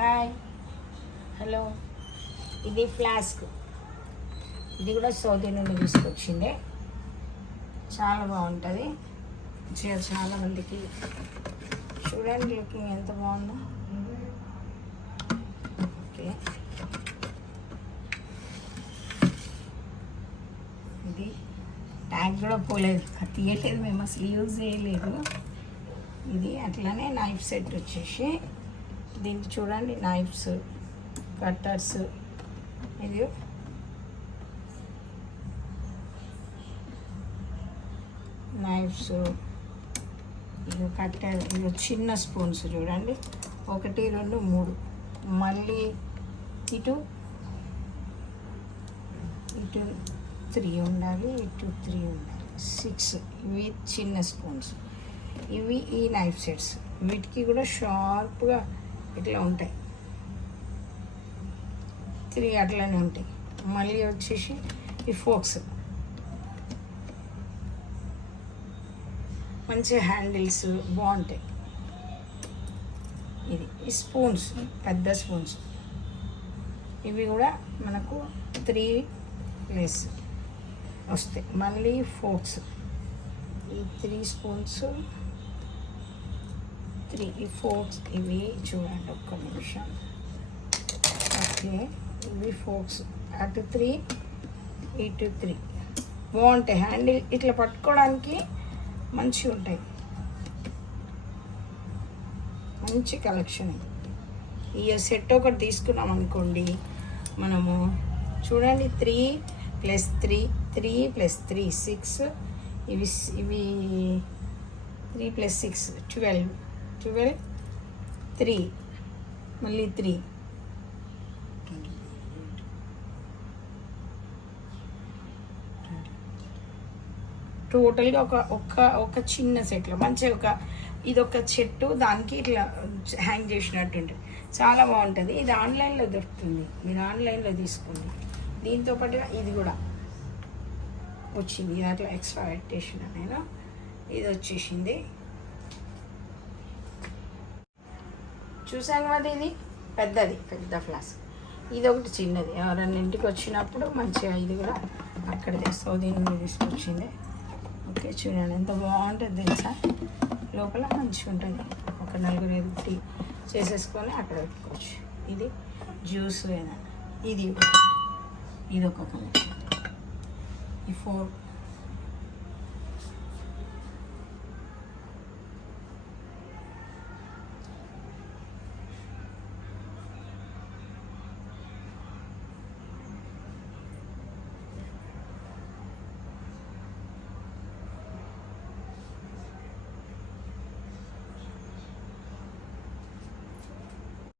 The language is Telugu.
Hi hello. ఇది ఫ్లాస్క్, ఇది కూడా సౌదీ నుండి తీసుకొచ్చిందే. చాలా బాగుంటుంది. చాలా మందికి చూడండి లుకింగ్ ఎంత బాగుందో. ఓకే, ఇది ట్యాగ్ కూడా పోలేదు, తీయలేదు, మేము అసలు యూజ్ చేయలేదు. ఇది అట్లానే నైఫ్ సెట్ వచ్చేసి దీనికి చూడండి, నైఫ్స్, కట్టర్స్, ఇది నైఫ్స్, ఇది కట్టర్, ఇది చిన్న స్పూన్స్ చూడండి, 1 2 3, మళ్ళీ ఇటు 3 ఉండాలి, ఇటు 3 ఉండాలి, 6. ఇవి చిన్న స్పూన్స్. ఇవి ఈ నైఫ్ సెట్స్, వీటికి కూడా షార్ప్గా ఇట్లా ఉంటాయి, 3 అట్లనే ఉంటాయి. మళ్ళీ వచ్చేసి ఈ ఫోక్స్, మంచి హ్యాండిల్స్ బాగుంటాయి. ఇది ఈ స్పూన్స్, పెద్ద స్పూన్స్, ఇవి కూడా మనకు 3 ప్లేస్ వస్తాయి. మళ్ళీ ఫోక్స్, ఈ 3 స్పూన్స్, 3 ఈ ఫోక్స్. ఇవి చూడండి, ఒక్క నిమిషం. ఓకే, ఇవి ఫోక్స్, అటు 3 ఇటు 3 బాగుంటాయి. హ్యాండిల్ ఇట్లా పట్టుకోవడానికి మంచిగా ఉంటాయి, మంచి కలెక్షన్. ఈ సెట్ ఒకటి తీసుకున్నాం అనుకోండి మనము, చూడండి 3 + 3, 3 + 3 6, ఇవి 3 + 6 12, 3 మళ్ళీ 3 టోటల్గా ఒక చిన్న సెట్లో మంచిగా ఇదొక చెట్టు, దానికి ఇట్లా హ్యాంగ్ చేసినట్టు ఉంటుంది. చాలా బాగుంటుంది. ఇది ఆన్లైన్లో దొరుకుతుంది, మీరు ఆన్లైన్లో తీసుకోండి. దీంతో పాటుగా ఇది కూడా వచ్చింది, ఇది అట్లా ఎక్స్ట్రా పెట్టేసిన నేను. ఇది వచ్చేసింది, చూసాను కదా. ఇది పెద్ద ఫ్లాస్క్, ఇది ఒకటి చిన్నది. ఎవరన్నా ఇంటికి వచ్చినప్పుడు మంచిగా, ఇది కూడా అక్కడ సౌదీ నుండి తీసుకొచ్చింది. ఓకే, చూడండి ఎంత బాగుంటుంది తెలుసా. లోపల మంచిగా ఉంటుంది. ఒక 4-5 టీ చేసేసుకొని అక్కడ పెట్టుకోవచ్చు. ఇది జ్యూస్ ఏదైనా. ఇది ఒక కలెక్షన్. ఈ 4